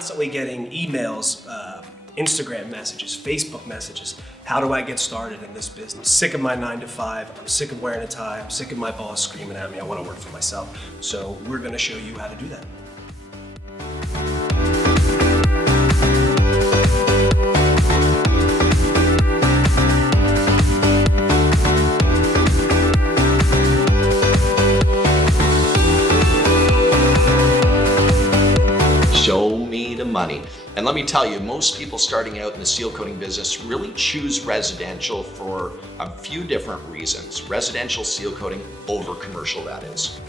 constantly getting emails, Instagram messages, Facebook messages. How do I get started in this business? I'm sick of my 9 to 5. I'm sick of wearing a tie. I'm sick of my boss screaming at me. I want to work for myself. So we're going to show you how to do that. Show me the money. And let me tell you, most people starting out in the seal coating business really choose residential for a few different reasons. Residential seal coating over commercial, that is.